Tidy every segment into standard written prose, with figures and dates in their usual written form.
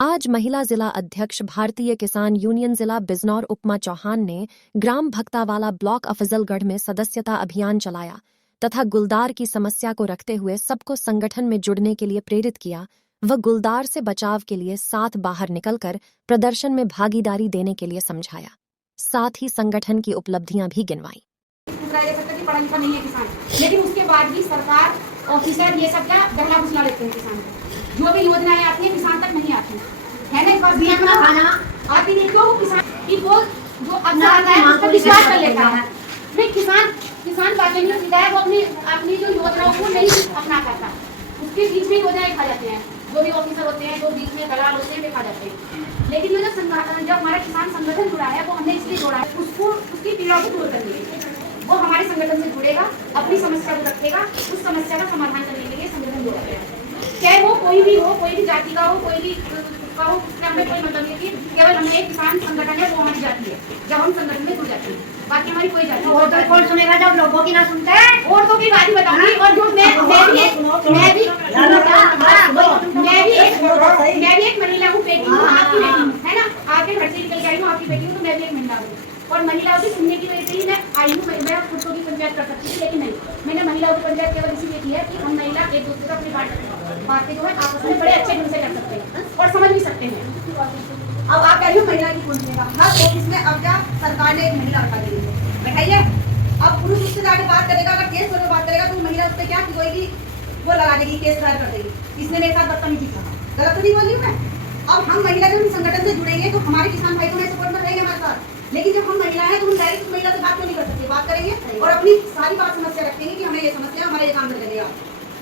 आज महिला जिला अध्यक्ष भारतीय किसान यूनियन जिला बिजनौर उपमा चौहान ने ग्राम भक्तावाला ब्लॉक अफजलगढ़ में सदस्यता अभियान चलाया तथा गुलदार की समस्या को रखते हुए सबको संगठन में जुड़ने के लिए प्रेरित किया व गुलदार से बचाव के लिए साथ बाहर निकलकर प्रदर्शन में भागीदारी देने के लिए समझाया। साथ ही संगठन की उपलब्धियां भी गिनवाई। पढ़ा लिखा नहीं है किसान, लेकिन उसके बाद भी सरकार ऑफिसर ये सब क्या बहला फुसला लेते हैं किसान को। जो भी योजनाएं आती है किसान तक नहीं आती है ना, खाना आती नहीं क्यों किसान की वो जो अपना आता है उस पर विश्वास कर लेता है। नहीं किसान बातें नहीं सीखता है, वो अपनी जो योजनाओं को नहीं अपना करता, उसके बीच में योजनाएं खा जाते हैं। जो भी ऑफिसर होते हैं, जो बीच में दलाल होते हैं, वे खा जाते हैं। लेकिन ये जो हमारा किसान संगठन जुड़ा है वो हमने इसलिए जोड़ा है उसको उसकी पीड़ा को दूर करने के लिए। वो हमारे संगठन से जुड़ेगा, अपनी समस्या को रखेगा, उस समस्या का समाधान करने के लिए संगठन जुड़ा है। चाहे वो कोई भी हो, कोई भी जाति का हो, कोई भी का हो, उससे हमें कोई मतलब नहीं है कि केवल हमने एक किसान संगठन है वो हमारी जाति है। जब हम संगठन में जुड़ जाते हैं बाकी हमारी कोई जाति और तो कौन सुनेगा जब लोगों की ना सुनते हैं। औरतों की बात ही बताऊंगी। और जो मैं भी एक महिला हूँ, बेटी हूँ, आपकी बेटी हूँ, है ना, आपके घर से निकल के आई हूँ, आपकी बेटी हूँ, तो मैं भी एक महिला हूँ। और महिलाओं की सुनने की वजह से ही मैं आई हूँ। मैं पुरुषों की पंचायत कर सकती थी, लेकिन नहीं, मैंने महिलाओं की पंचायत केवल इसीलिए की है कि हम महिला एक दूसरे को अपनी बातें जो है आपस में बड़े अच्छे ढंग से कर सकते हैं और समझ भी सकते हैं। अब आप कह रही हो महिला की कौन सुनेगा? हर ऑफिस में अब जा सरकार ने एक महिला बैठा दी है, बैठाइए। अब पुरुष उससे जाके बात करेगा, अगर केस पर बात करेगा तो महिला उस पर क्या कोई वो लगा देगी, केस दायर कर देगी, इसने मेरे साथ बदतमीजी कहा। गलत तो नहीं बोल रही हूँ मैं। अब हम महिला जब संगठन से जुड़ेंगे तो हमारे किसान भाई तो हमें सपोर्ट में रहेंगे हमारे साथ, लेकिन जब हम महिला हैं तो हम डायरेक्ट उस महिला से बात क्यों नहीं कर सकते? बात करेंगे और अपनी सारी बात समस्या रखेंगे कि हमें ये समस्या हमारे ये काम में लगेगा।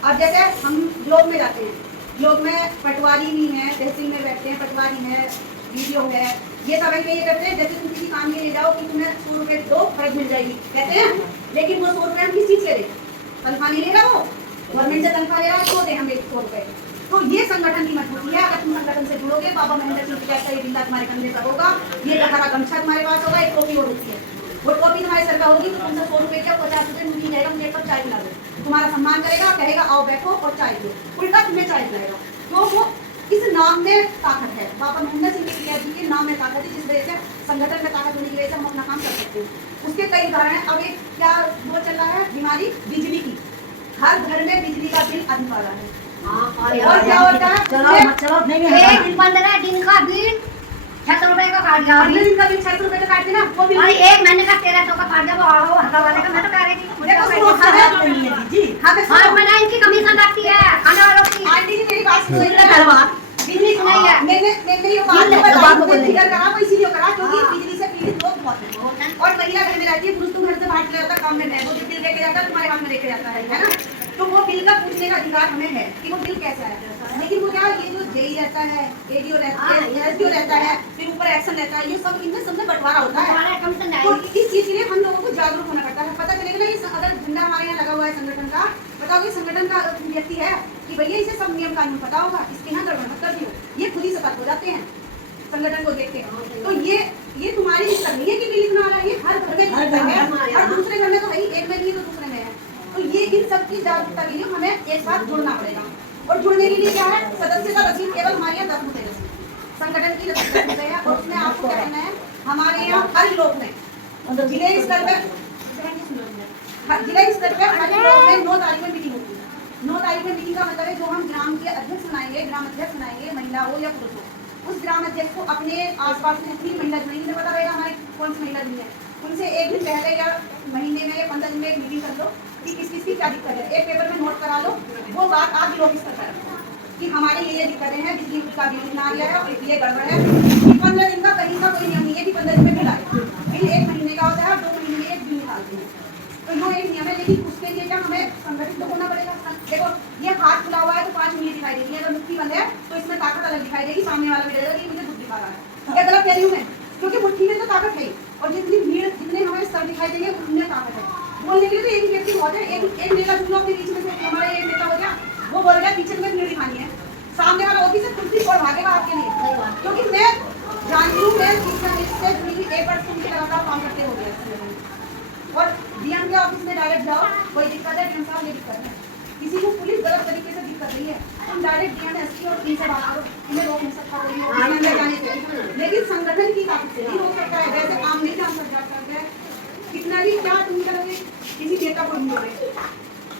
अब जैसे हम ब्लॉक में जाते हैं, ब्लॉक में पटवारी भी हैं, तहसील में बैठते हैं, पटवारी है, वीडियो है, ये सब ये करते हैं। जैसे तुम किसी काम में ले जाओ कि तुम्हें 100 रुपये दो फर्ज मिल जाएगी कहते हैं, लेकिन वो 100 रुपये हम किस चीज से दे? तनख्वाह नहीं ले रहा, वो गवर्नमेंट से तनख्वाह ले रहा है, तो दे हमें 100 रुपये। तो ये संगठन की मजबूती है। अगर तुम संगठन से जुड़ोगे, बाबा महेंद्र सिंह का ये बिंदा तुम्हारे कंधे पर होगा, ये हरा गमछा तुम्हारे पास होगा, एक टोपी और होती है, वो टोपी तुम्हारे सर का होगी, तो तुमसे 100 रुपये क्या 50 रुपये मुझे जाएगा, मुझे एक कप चाय पिला दो, तुम्हारा सम्मान करेगा, कहेगा आओ बैठो और चाय दो, उल्टा तुम्हें चाय पिलाएगा। तो वो इस नाम में ताकत है, बाबा महेंद्र सिंह जी के नाम में ताकत है, जिस वजह से संगठन में ताकत होने की वजह से हम अपना काम कर सकते हैं। उसके कई उदाहरण हैं। अब एक क्या वो चल रहा है बीमारी बिजली की, हर घर में बिजली का बिल अधिक आ रहा है। और क्या होता है, एक दिन 15 दिन का बिल 600 रुपए का काट दिया, 15 दिन का बिल 600 रुपए का काट दिया ना, वो बिल एक महीने का 1300 का काट दिया। वो हल्का वाले का मैं तो कह रही थी मैंने इनकी कमीशन रखती है खाने वालों की। आंटी जी मेरी बात सुनिए, बिजली सुनाई है, मैंने ये बात करा वो इसीलिए करा क्योंकि बिजली से पीड़ित लोग बहुत हैं और महिला घर में रहती है, पुरुष तुम घर से बाहर चले जाता काम में, वो बिल लेके जाता है तुम्हारे हाथ में लेके जाता है ना। तो वो बिल का पूछने का अधिकार हमें है कि वो बिल कैसे आया। लेकिन वो क्या ये जो जेई रहता है, एडीओ रहता है, एसडीओ रहता है, फिर ऊपर एक्शन रहता है, ये सब इनमें सबसे बंटवारा होता है। तो इस चीज के लिए हम लोगों को जागरूक होना पड़ता है। पता चलेगा ना, ये अगर झंडा हमारे यहाँ लगा हुआ है संगठन का, बताओगे संगठन का व्यक्ति है कि भैया इसे सब नियम कानून पता होगा, इसके यहाँ गड़बड़ मत कर दियो, ये खुद ही सतर्क हो जाते हैं संगठन को देखते हैं। तो ये तुम्हारी इच्छा नहीं है कि बिल इतना आ रहा है, ये हर घर में है और दूसरे घर में तो है ही, एक में नहीं तो दूसरे में है। तो ये इन सब की जागरूकता के लिए हमें एक साथ जुड़ना पड़ेगा। और जुड़ने के लिए क्या है, सदस्यता रसीद केवल हमारे यहाँ 10 रुपये रसीद, संगठन की रसीद 10 रुपये है। और उसमें आपको क्या करना है, हमारे यहाँ हर ब्लॉक में जिले स्तर पर 9 तारीख में मीटिंग होती है। 9 तारीख में मीटिंग का मतलब है जो हम ग्राम के अध्यक्ष बनाएंगे, ग्राम अध्यक्ष बनाएंगे, महिला हो या पुरुष हो, उस ग्राम अध्यक्ष को अपने आसपास में जितनी महिला जुड़ेंगी पता रहेगा हमारे कौन सी महिला जुड़ी है, उनसे एक दिन पहले या महीने में या 15 दिन में एक मीटिंग कर लो कि किस किस की क्या दिक्कत है, एक पेपर में नोट करा लो, वो बात आप लोग इस पर करें कि हमारे ये दिक्कतें हैं, बिजली का बिल इतना आ गया है और ये गड़बड़ है। 15 दिन का कहीं का कोई नियम नहीं है कि 15 दिन में बिल आए, बिल 1 महीने का होता है, 2 महीने में एक बिल निकालते हैं, तो वो एक नियम है। लेकिन उसके लिए क्या हमें संगठित तो होना पड़ेगा। देखो ये हाथ खुला हुआ है तो 5 उंगली दिखाई देगी, अगर मुट्ठी बंद है तो इसमें ताकत अलग दिखाई देगी, सामने वाला भी देगा कि मुझे दुख दिखा रहा है। क्या गलत कह रही हूँ मैं? क्योंकि मुट्ठी में तो ताकत है और जितनी भीड़ जितने हमें सर दिखाई देंगे उनमें ताकत है। बोलने के लिए तो एक ही व्यक्ति बहुत है, एक नेता चुनो अपने बीच में से, हमारा ये नेता हो गया, वो बोल गया पीछे में भीड़ दिखानी है, सामने वाला ऑफिसर कुर्सी और भागेगा आपके लिए, क्योंकि मैं जानती हूँ मैं इससे जुड़ी हुई 1% के लगातार काम करते हो गया। और डीएम के ऑफिस में डायरेक्ट जाओ, कोई दिक्कत है, डीएम साहब ये दिक्कत है, किसी को पुलिस गलत तरीके से दिक्कत रही है, तुम डायरेक्ट डीएम एसपी और इनसे बात करो। तुम्हें रोक नहीं सकता कोई ऑफिस में जाने से, लेकिन संगठन की ताकत से ही रोक सकता है। वैसे आम नहीं जान सकता है कितना भी क्या तुम करोगे, किसी नेता को ढूंढोगे,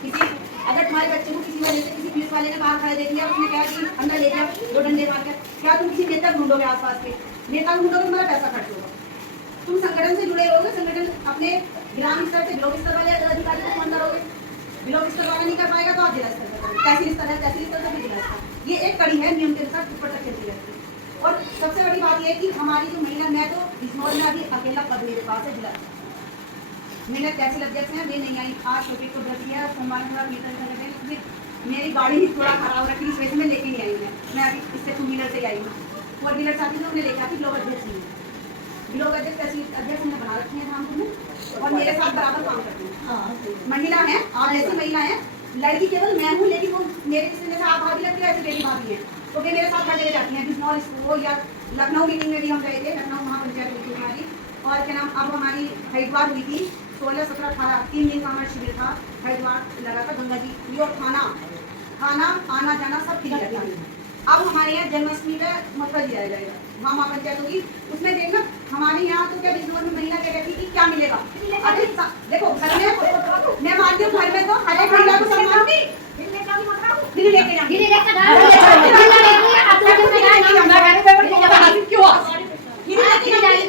किसी अगर तुम्हारे बच्चे को किसी वजह से किसी पुलिस वाले ने बाहर खड़े देख लिया, उसने कहा कि अंदर ले जाओ, दो डंडे मार कर, क्या तुम किसी नेता ढूंढोगे आसपास के? नेता ढूंढोगे, तुम्हारा पैसा खर्च होगा। तुम संगठन से जुड़े रहोगे, संगठन अपने ग्राम स्तर से ब्लॉक स्तर वाले अधिकारी को फोन करोगे, ब्लॉक स्तर वाला नहीं कर पाएगा तो आप जिला स्तर पर करोगे, तहसील स्तर है, तहसील स्तर से जिला स्तर। ये एक कड़ी है, नियम के अनुसार ऊपर तक चलती रहती है। और सबसे बड़ी बात यह है कि हमारी जो महिला, मैं तो बिजनौर में अभी अकेला पद मेरे पास है जिला स्तर, मेरा तहसील अध्यक्ष है, वे नहीं आई, आज छोटे को व्रत किया, सोमवार थोड़ा मीटर करके मेरी गाड़ी भी थोड़ा खराब रखी, इस वजह से मैं लेके नहीं आई। मैं अभी इससे 2 व्हीलर से आई हूँ, 4 व्हीलर साथी से उन्हें लेके आती, ब्लॉक अध्यक्ष नहीं है, ब्लॉक अध्यक्ष तहसील अध्यक्ष हमने बना रखी है धामपुर में, और मेरे साथ बराबर काम करती हैं। महिला है, आप ऐसी महिला है, लड़की केवल मैं हूँ, लेकिन वो मेरे किसी जैसे आप भाभी लगती है, ऐसी मेरी भाभी है, तो वे मेरे साथ हर जगह जाती हैं। बिजनौर स्कूल या लखनऊ मीटिंग में भी हम गए थे, लखनऊ महापंचायत हुई थी हमारी, और क्या नाम, अब हमारी हरिद्वार हुई थी, 16, 17, 18 3 दिन का हमारा शिविर था, हरिद्वार लगा था, गंगा जी और खाना आना जाना सब फ्री रहता है। अब हमारे यहाँ जन्माष्टमी का मौका दिया जाएगा, वहाँ महापंचायत होगी, उसमें देखना हमारे यहाँ तो क्या बिजनौर में महिला कह रही थी कि क्या मिलेगा। अरे देखो घर में मैं मानती हूँ, घर में तो हर एक महिला को सम्मान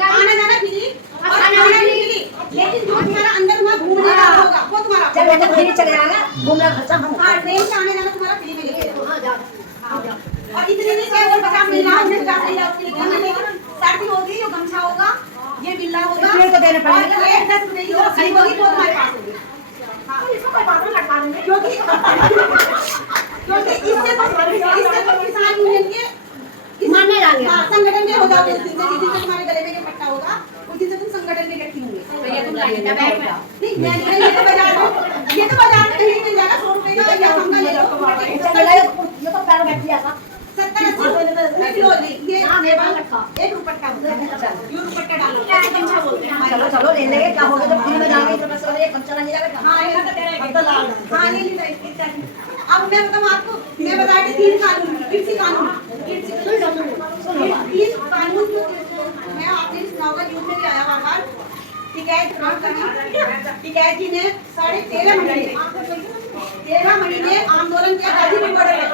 आना जाना फ्री, लेकिन जो तुम्हारा अंदर वहाँ घूमने का होगा वो तुम्हारा चले जाएगा, घूमना खर्चा हम। हाँ, ट्रेन से आने जाना तुम्हारा फ्री में लेके, और इतने नहीं चाहे और 50 महिलाओं ने 50 महिलाओं के लिए सर्दी होगी, जो गमछा होगा, ये बिल्ला होगा, तो देने पड़ेगा, 10 रुपए की खरीद होगी तो हमारे पास होगी। क्योंकि इससे तो किसान यूनियन के मानने जाएंगे, संगठन के हो जाओगे, जिस दिन से तुम्हारे गले में ये पट्टा होगा उस दिन से तुम संगठन में व्यक्ति होंगे। नहीं, ये तो बाजार में नहीं मिल जाएगा, 100 रुपए का या हमका ले लो, ये तो पैर बैठ गया था 70-80 किलो नहीं, ये एक दुपट्टा होता है, ये दुपट्टा डालो, गमछा बोलते हैं। चलो ले लेंगे, क्या होगा जब फ्री में जाएंगे तो बस एक गमछा नहीं जाएगा। हाँ, ये नहीं। अब मैं बताऊँ आपको, मैं बता रही 3 कानून, कृषि कानून, 3 कानून जो मैं आपने सुना होगा, न्यूज़ में भी आया बार, टिकैत जी ने 13.5 महीने आंदोलन किया गाजीपुर बॉर्डर पे,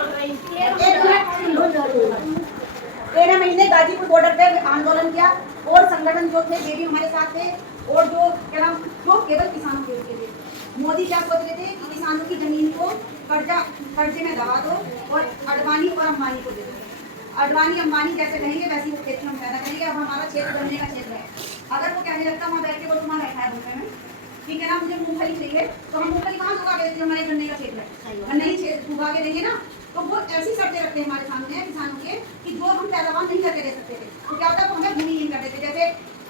13 महीने गाजीपुर बॉर्डर पे आंदोलन किया, और संगठन जो थे ये भी हमारे साथ थे, और जो क्या नाम, जो केवल किसानों के लिए मोदी क्या सोच रहे थे कि किसानों की जमीन को कर्जे में दबा दो और अडवाणी और अंबानी को दे दो। अडवाणी अंबानी जैसे कहेंगे वैसे वो खेती हम पैदा करेंगे। अब हमारा क्षेत्र बनने का क्षेत्र है, अगर वो कहने लगता वहाँ बैठ के वो तुम्हारा बैठा है बोलने में, ठीक है ना, मुझे मूंगफली चाहिए, तो हम मूंगफली कहाँ उगा के देते, हमारे गन्ने का क्षेत्र है, नहीं उगा के देंगे ना, तो वो ऐसी शर्तें रखते हैं हमारे सामने किसानों के कि जो हम पैदावार नहीं करके दे सकते थे, तो क्या होता है, हमें भूमिहीन कर देते। जैसे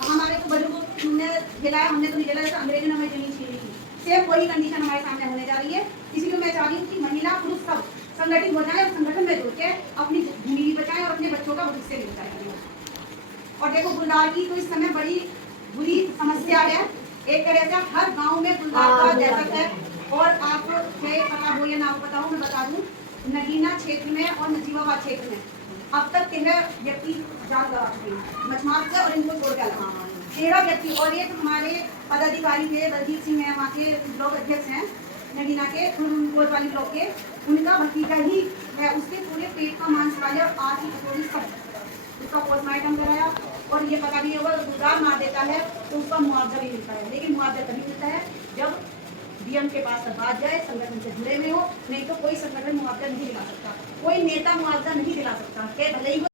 हमारे को बलू को हमने खिलाया, हमने तो नहीं खिलाया, जैसे अंग्रेजों ने हमें जमीन छीनी थी, सेम वही कंडीशन हमारे सामने होने जा रही है। इसलिए मैं चाह रही हूँ कि महिला पुरुष सब संगठित हो जाए और संगठन में जुड़ के अपनी भूमि बचाएं और अपने बच्चों का भविष्य भी बचाएं। और देखो, गुलदार की तो इस समय बड़ी बुरी समस्या है, एक तरह से हर गांव में गुलदार का दहशत है। और आपको चाहे पता हो या ना पता हो, मैं बता दूं, नगीना क्षेत्र में और नजीबाबाद क्षेत्र में अब तक 13 व्यक्ति जान गंवा चुके हैं मछमार से, और इनको छोड़ के अलग 13 व्यक्ति। और एक हमारे पदाधिकारी थे, बलजीत सिंह है, वहाँ के ब्लॉक अध्यक्ष हैं नगीना के, कोतवाली ब्लॉक के, उनका भतीजा ही है, उसके पूरे पेट का मांस वाले और आँख की कटोरी सब, उसका पोस्टमार्टम कराया, और ये पता नहीं होगा गुलदार मार देता है तो उसका मुआवजा भी मिलता है, लेकिन मुआवजा तभी मिलता है जब डीएम के पास बात जाए, संगठन से जुड़े हुए हो, नहीं तो कोई संगठन मुआवजा नहीं दिला सकता, कोई नेता मुआवजा नहीं दिला सकता, भले ही